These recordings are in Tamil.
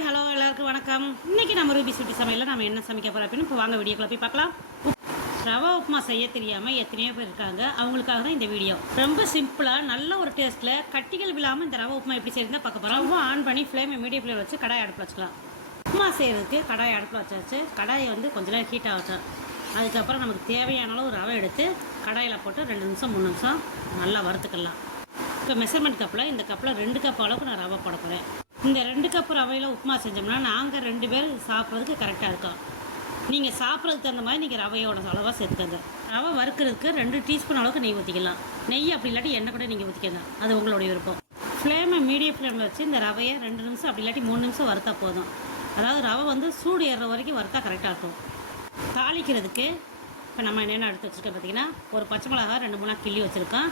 ஹாய் ஹலோ எல்லாருக்கும் வணக்கம். இன்றைக்கி நம்ம ரூபி சுட்டி சமையலில் நம்ம என்ன சமைக்க போகிறோம் அப்படின்னு இப்போ வாங்க வீடியோக்குள்ள போய் பார்க்கலாம். ரவா உப்புமா செய்ய தெரியாமல் எத்தனையோ பேர் இருக்காங்க. அவங்களுக்காக தான் இந்த வீடியோ. ரொம்ப சிம்பிளாக நல்ல ஒரு டேஸ்ட்டில் கட்டிகள் விழாமல் இந்த ரவா உப்புமா எப்படி செய்யுதுன்னு பார்க்க போகிறோம். ரொம்ப ஆன் பண்ணி ஃப்ளேமை மீடியம் ஃப்ளேமில் வச்சு கடாய் அடுப்பில் வச்சுக்கலாம். உப்புமா செய்கிறதுக்கு கடாய் அடுப்பில் வச்சாச்சு. கடாயை வந்து கொஞ்ச நேரம் ஹீட் ஆகட்டும். அதுக்கப்புறம் நமக்கு தேவையான அளவு ரவை எடுத்து கடாயில் போட்டு 2 நிமிஷம் 3 நிமிஷம் நல்லா வறுத்துக்கலாம். இப்போ மெஷர்மெண்ட் கப்பில் இந்த கப்பில் 2 கப் அளவுக்கு நான் ரவை போட போகிறேன். இந்த 2 கப் ரவையில் உப்புமா செஞ்சோம்னா நாங்கள் 2 பேர் சாப்பிட்றதுக்கு கரெக்டாக இருக்கும். நீங்கள் சாப்பிட்றதுக்கு தகுந்த மாதிரி நீங்கள் ரவையோட அளவாக சேர்த்துக்கங்க. ரவை வறுக்கிறதுக்கு 2 டீஸ்பூன் அளவுக்கு நெய் ஊற்றிக்கலாம். நெய் அப்படி இல்லாட்டி எண்ணெய் கூட நீங்கள் ஊற்றிக்கங்க, அது உங்களுடைய விருப்பம். ஃப்ளேமை மீடியம் ஃப்ளேமில் வச்சு இந்த ரவையை 2 நிமிஷம் அப்படி இல்லாட்டி 3 நிமிஷம் வறுத்தா போதும். அதாவது ரவை வந்து சூடு ஏறுற வரைக்கும் வறுத்தா கரெக்டாக இருக்கும். தாளிக்கிறதுக்கு இப்போ நம்ம என்னென்ன எடுத்து வச்சுருக்கோம் பார்த்தீங்கன்னா, ஒரு பச்சை மிளகா 2-3 கிள்ளி வச்சுருக்கோம்.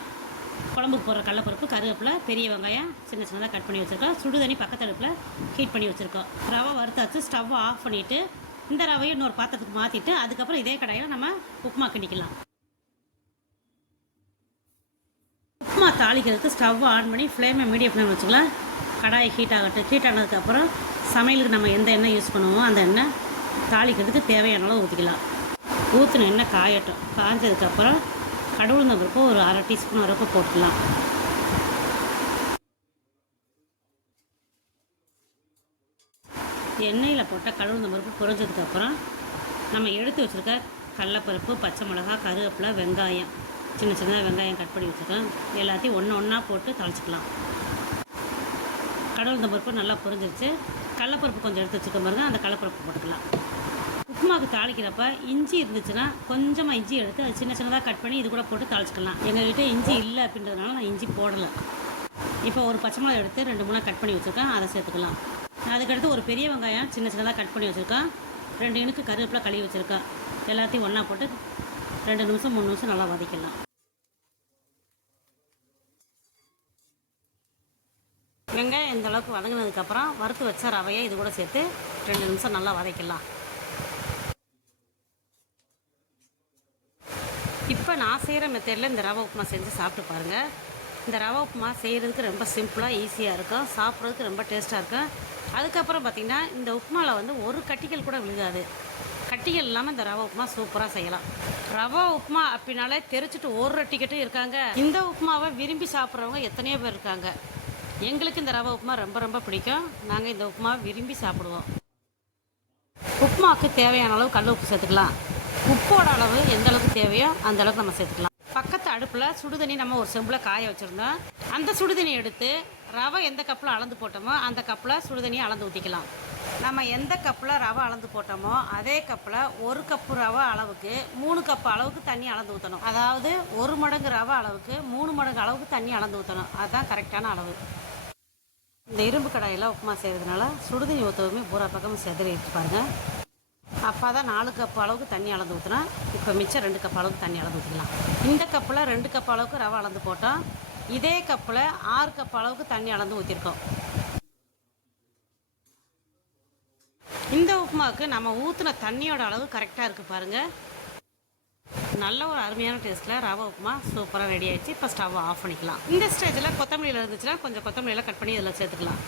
குழம்புக்கு போடுற கடலைப்பருப்பு, கருவேப்பிலை, பெரிய வெங்காயம் சின்ன சின்னதாக கட் பண்ணி வச்சுருக்கோம். சுடுதண்ணி பக்கத்து அடுப்பில் ஹீட் பண்ணி வச்சுருக்கோம். ரவை வறுத்தாச்சு. ஸ்டவ் ஆஃப் பண்ணிவிட்டு இந்த ரவையை இன்னொரு பாத்திரத்துக்கு மாற்றிட்டு அதுக்கப்புறம் இதே கடாயில் நம்ம உப்புமா கிண்டிக்கலாம். உப்புமா தாளிக்கிறதுக்கு ஸ்டவ் ஆன் பண்ணி ஃப்ளேமை மீடியம் ஃப்ளேம் வச்சுக்கலாம். கடாயை ஹீட் ஆகட்டும். ஹீட் ஆனதுக்கப்புறம் சமையலுக்கு நம்ம எந்த எண்ணெய் யூஸ் பண்ணுவோமோ அந்த எண்ணெய் தாளிக்கிறதுக்கு தேவையான அளவு ஊற்றிக்கலாம். ஊற்றின எண்ணெய் காயட்டும். காய்ஞ்சதுக்கப்புறம் கடவுள் நம்பருக்கு ஒரு 1/2 டீஸ்பூன் வரைக்கும் போட்டுக்கலாம். எண்ணெயில் போட்ட கடவுள் நம்பருக்கு பொரிஞ்சதுக்கப்புறம் நம்ம எடுத்து வச்சுருக்க கடலைப்பருப்பு, பச்சை மிளகா, கருவேப்பிலை, வெங்காயம் சின்ன சின்னதாக வெங்காயம் கட் பண்ணி வச்சுருக்கேன். எல்லாத்தையும் ஒன்றா போட்டு தாளிச்சிக்கலாம். கடவுள் நம்பருக்கு நல்லா பொரிஞ்சிருச்சு. கடலைப்பருப்பு கொஞ்சம் எடுத்து வச்சுக்க பாருங்க, அந்த கடலைப்பருப்பு போட்டுக்கலாம். உப்புமாவுக்கு தாளிக்கிறப்ப இஞ்சி இருந்துச்சுன்னா கொஞ்சமாக இஞ்சி எடுத்து அது சின்ன சின்னதாக கட் பண்ணி இது கூட போட்டு தாளிச்சிக்கலாம். எங்கள்கிட்ட இஞ்சி இல்லை அப்படின்றதுனால நான் இஞ்சி போடலை. இப்போ ஒரு பச்சை மிளகா எடுத்து 2-3 கட் பண்ணி வச்சுருக்கேன், அதை சேர்த்துக்கலாம். அதுக்கடுத்து ஒரு பெரிய வெங்காயம் சின்ன சின்னதாக கட் பண்ணி வச்சுருக்கேன். 2 இனுக்கு கருவேப்பிலை கழுவி வச்சுருக்கேன். எல்லாத்தையும் ஒன்றா போட்டு 2 நிமிஷம் 3 நிமிஷம் நல்லா வதக்கலாம். வெங்காயம் இந்த அளவுக்கு வதங்கினதுக்கப்புறம் வறுத்து வச்ச ரவையை இது கூட சேர்த்து 2 நிமிஷம் நல்லா வதக்கலாம். இப்போ நான் செய்கிற மெத்தடில் இந்த ரவை உப்புமா செஞ்சு சாப்பிட்டு பாருங்கள். இந்த ரவை உப்புமா செய்கிறதுக்கு ரொம்ப சிம்பிளாக ஈஸியாக இருக்கும். சாப்பிட்றதுக்கு ரொம்ப டேஸ்ட்டாக இருக்கும். அதுக்கப்புறம் பார்த்திங்கன்னா இந்த உப்புமாவில் வந்து ஒரு கட்டிகள் கூட விழுகாது. கட்டிகள் இல்லாமல் இந்த ரவை உப்புமா சூப்பராக செய்யலாம். ரவை உப்புமா அப்படின்னாலே தெரிச்சுட்டு ஓடுற டிக்கெட்டும் இருக்காங்க. இந்த உப்புமாவை விரும்பி சாப்பிட்றவங்க எத்தனையோ பேர் இருக்காங்க. எங்களுக்கு இந்த ரவை உப்புமா ரொம்ப ரொம்ப பிடிக்கும். நாங்கள் இந்த உப்புமாவை விரும்பி சாப்பிடுவோம். உப்புமாவுக்கு தேவையான அளவு கல் உப்பு சேர்த்துக்கலாம். உப்போட அளவு எந்த அளவுக்கு தேவையோ அந்த அளவுக்கு நம்ம சேர்த்துக்கலாம். பக்கத்து அடுப்பில் சுடுதண்ணி நம்ம ஒரு செம்பில் காய வச்சுருந்தோம். அந்த சுடுதண்ணி எடுத்து ரவை எந்த கப்பில் அளந்து போட்டோமோ அந்த கப்பில் சுடுதண்ணியை அளந்து ஊற்றிக்கலாம். நம்ம எந்த கப்பில் ரவை அளந்து போட்டோமோ அதே கப்பில் 1 கப்பு ரவை அளவுக்கு 3 கப்பு அளவுக்கு தண்ணி அளந்து ஊற்றணும். அதாவது 1 மடங்கு ரவை அளவுக்கு 3 மடங்கு அளவுக்கு தண்ணி அளந்து ஊற்றணும். அதுதான் கரெக்டான அளவு. இந்த இரும்பு கடாயில் உப்புமா செய்கிறதுனால சுடுதண்ணி ஊற்றவுமே பூரா பக்கமும் செதறி எடுத்து பாருங்கள். அப்போ தான் 4 கப்பு அளவுக்கு தண்ணி அளந்து ஊற்றினா இப்போ மிச்சம் 2 கப் அளவுக்கு தண்ணி அளந்து ஊற்றிக்கலாம். இந்த கப்பில் 2 கப் அளவுக்கு ரவை அளந்து போட்டோம். இதே கப்பில் 6 கப் அளவுக்கு தண்ணி அளந்து ஊற்றிருக்கோம். இந்த உப்புமாவுக்கு நம்ம ஊற்றின தண்ணியோட அளவு கரெக்டாக இருக்குது பாருங்கள். நல்ல ஒரு அருமையான டேஸ்ட்டில் ரவை உப்புமா சூப்பராக ரெடி ஆகிடுச்சு. இப்போ ஸ்டவ் ஆஃப் பண்ணிக்கலாம். இந்த ஸ்டேஜில் கொத்தமல்லியில் இருந்துச்சுன்னா கொஞ்சம் கொத்தமல்லியில் கட் பண்ணி இதில் சேர்த்துக்கலாம்.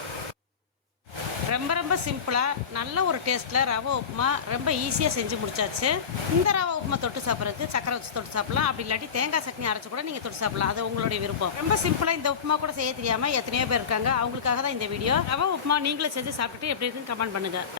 ரொம்ப ரொம்ப சிம்பிளாக நல்ல ஒரு டேஸ்ட்டில் ரவை உப்புமா ரொம்ப ஈஸியாக செஞ்சு முடிச்சாச்சு. இந்த ரவை உப்புமா தொட்டு சாப்பிட்றதுக்கு சக்கரை வச்சு தொட்டு சாப்பிடலாம். அப்படி இல்லாட்டி தேங்காய் சட்னி அரைச்சி கூட நீங்கள் தொட்டு சாப்பிடலாம். அது உங்களுடைய விருப்பம். ரொம்ப சிம்பிளாக இந்த உப்புமா கூட செய்ய தெரியாமல் எத்தனையோ பேர் இருக்காங்க. அவங்களுக்காக தான் இந்த வீடியோ. ரவை உப்புமா நீங்களும் செஞ்சு சாப்பிட்டுட்டு எப்படி இருக்குன்னு கமெண்ட் பண்ணுங்கள்.